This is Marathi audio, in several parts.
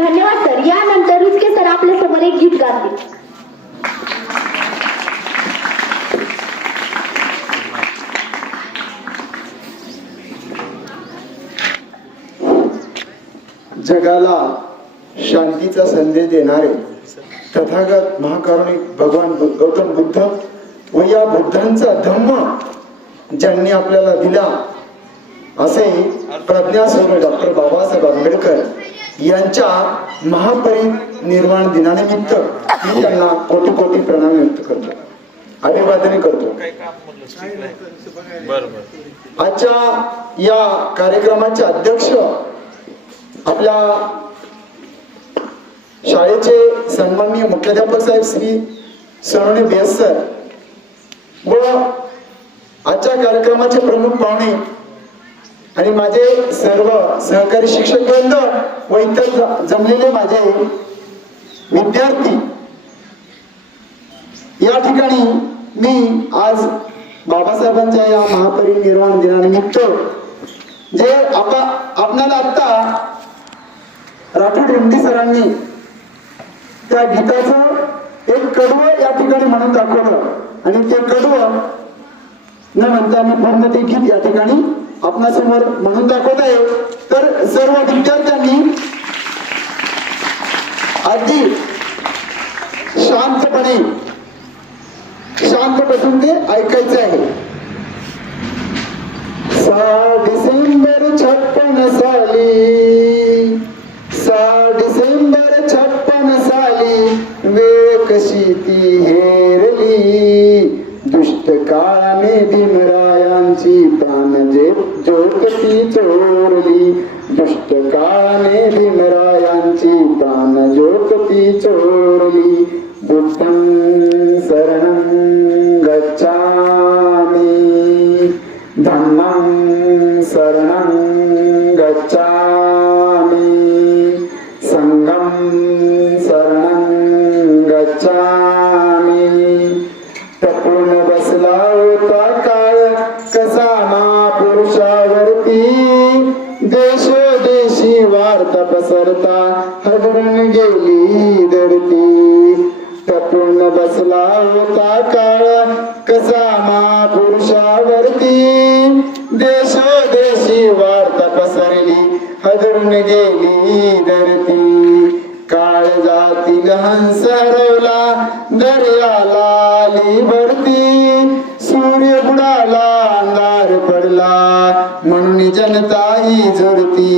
धन्यवाद सर. यानंतर रुचके सर आपल्या समोर एक गीत गातील. जगाला शांतीचा संदेश देणारे तथागत महाकारुणिक भगवान गौतम बुद्ध व या बुद्धांचा धम्म ज्यांनी आपल्याला दिला असे प्रज्ञास्वरूप डॉक्टर बाबासाहेब आंबेडकर यांच्या महापरिनिर्वाण दिनानिमित्त मी त्यांना कोटी कोटी प्रणाम व्यक्त करतो, अभिवादन करतो. आजच्या या कार्यक्रमाचे अध्यक्ष आपल्या शाळेचे सन्माननीय मुख्याध्यापक साहेब श्री सोनवणे BS सर व आजच्या कार्यक्रमाचे प्रमुख पाहुणे आणि माझे सर्व सहकारी शिक्षक वृंद व इतर जमलेले माझे विद्यार्थी, या ठिकाणी मी आज बाबासाहेबांच्या या महापरिनिर्वाण दिनानिमित्त जे आपणाला आता राठोड MD सरांनी त्या गीताचं एक कडवं या ठिकाणी म्हणून दाखवलं आणि ते कडवं न म्हणता मी पूर्ण ते गीत या ठिकाणी आपणासमोर म्हणून दाखवत आहे. तर सर्व विद्यार्थ्यांनी अगदी शांत बसून ते ऐकायचे आहे. 6 डिसेंबर 56 साली 6 डिसेंबर 56 साली वेळ कशी ती हेरली, दुष्ट काळाने भीमरायांची प्राण ज्योत ती चोरली, दुष्ट काळाने भीमरायांची प्राण ज्योत ती चोरली. बुद्धं शरणं गच्छामि धम्मं शरणं गच्छामि संघं शरणं गच्छामि. टपून बसला होता काळ कसा महापुरुषावरती, देशोदेशी वार्ता पसरता हदरून गेली धरती. टपून बसला होता काळ कसा महापुरुषावरती, देशोदेशी वार्ता पसरली हदरून गेली धरती. काळ जातील हंस हरवला दर्याला आली भरती, सूर्य बुडाला अंधार पडला म्हणून जनता ही झुरती.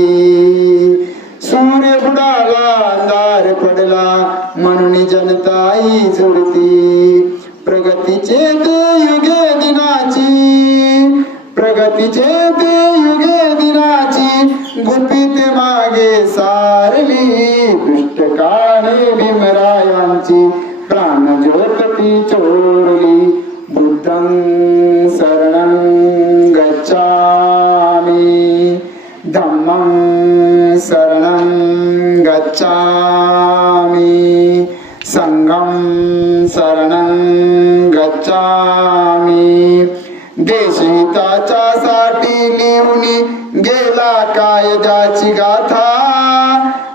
सूर्य बुडाला अंधार पडला म्हणून जनता ही झुरती. प्रगतीचे ते युगे दिनाची, प्रगतीचे ते युगे दिनाची गुपित मागे सारली, दुष्ट काळाने भीमरायांची प्राण ज्योत ती चोरली. बुद्धं शरणं गच्छामि धम्मं शरणं गच्छामि संघं शरणं गच्छामि. देशहिताच्या साठी लिहून गेला कायद्याची गाथा,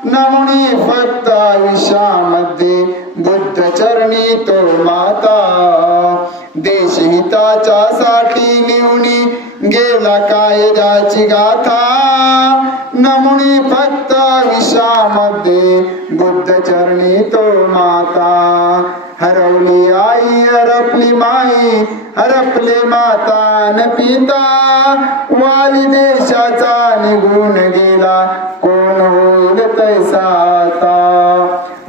नमुनी फक्त आयुष्यामध्ये बुद्ध चरणी तो माता. देशहिताच्या साठी लिहून गेला कायद्याची गाथा, नमुनी फक्त आयुष्यामध्ये बुद्ध चरणी तो माता. हरवली आई हरपली माई हरपले माता न पिता, वाली देशाचा निघून गेला कोण होईल तैसा आता.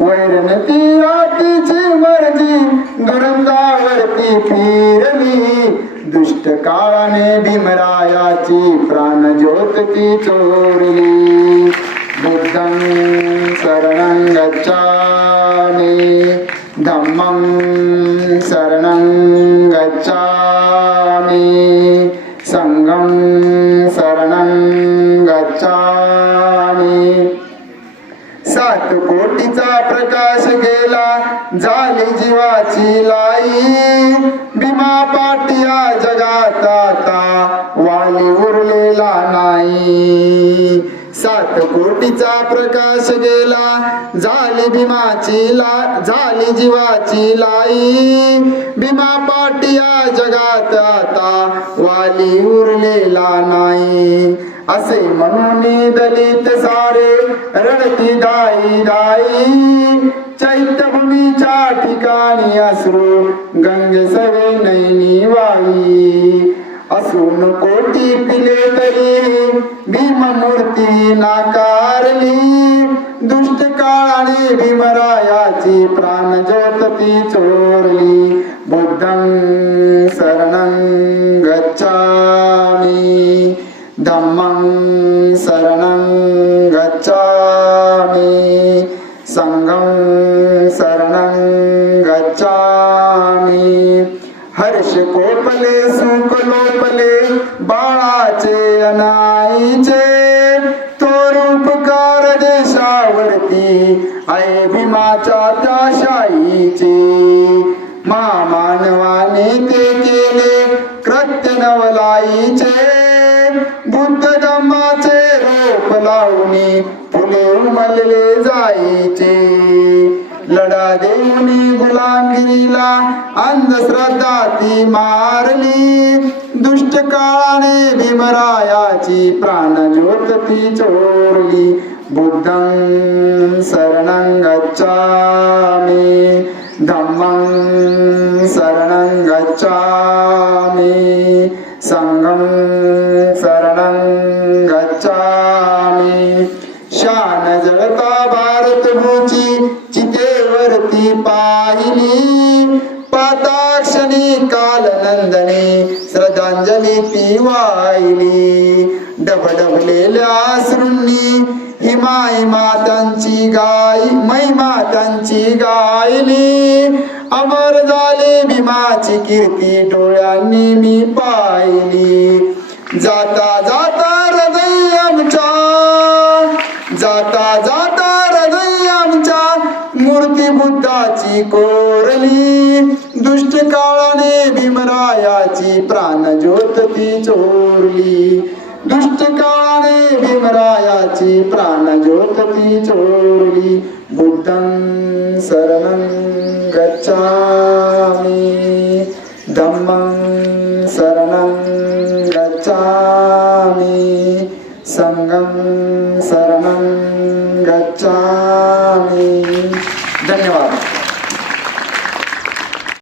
वैरनती रातीची मर्जी दुरंगावरती फिरली, दुष्ट काळाने भीमरायाची प्राण ज्योत ती चोरली. बुद्धं शरणं गच्छामि धम्मं शरणं गच्छामि संघं शरणं गच्छामि. 7 कोटीचा प्रकाश गेला झाली जीवाची लाई, भीमा पाटिया जगात आता वाली उरलेला नाही. 7 कोटीचा प्रकाश गेला झाली झाली जीवाची लाई भीमा पाटिया जगात आता वाली उरलेला नाही असे म्हणून दलित सारे रडती दाई दाई चैत्यभूमीच्या ठिकाणी अश्रू गंगे सवे नैनी वाई असून कोटी पिले तरी भीममूर्ती नाकारली दुष्ट काळाने भीमरायाची प्राण ज्योत ती चोरली बुद्धं शरणं गच्छामि धम्मं शरणं गच्छामि संघं शरणं गच्छामि हर्ष कोपले सुख लोपले बाळाचे अनाईचे तो रूपकार देशावरती आहे भीमाच्या त्या शाईचे महामानवाने ते केले कृत्य नवलाईचे बुद्ध धम्माचे रोप लावणी फुले उमलले जायचे लढा देऊनी गुलामगिरीला अंधश्रद्धा ती मारली दुष्ट काळाने भीमरायाची प्राण ज्योत ती चोरली बुद्धं शरणं गच्छामि धम्मं शरणं गच्छामि संघं शरणं गच्छामि शान जळता भारतभूची चितेवरती पाहिली पाताक्षणी कालनंदने श्रद्धांजली ती वाहिली डबडबलेल्या अश्रूंनी हिमाई मातांची मातांची गायली अमर झाले भीमाची कीर्ती डोळ्यांनी मी पाहिली जाता जाता हृदय आमच्या जाता जाता हृदय आमच्या मूर्ती बुद्धाची कोरली दुष्ट काळाने भीमरायाची प्राण ज्योत ती चोरली दुष्ट काळाने भीमरायाची प्राण ज्योत ती चोरली बुद्धं शरणं गच्छामि धम्मं शरणं गच्छामि संघं शरणं गच्छामि धन्यवाद.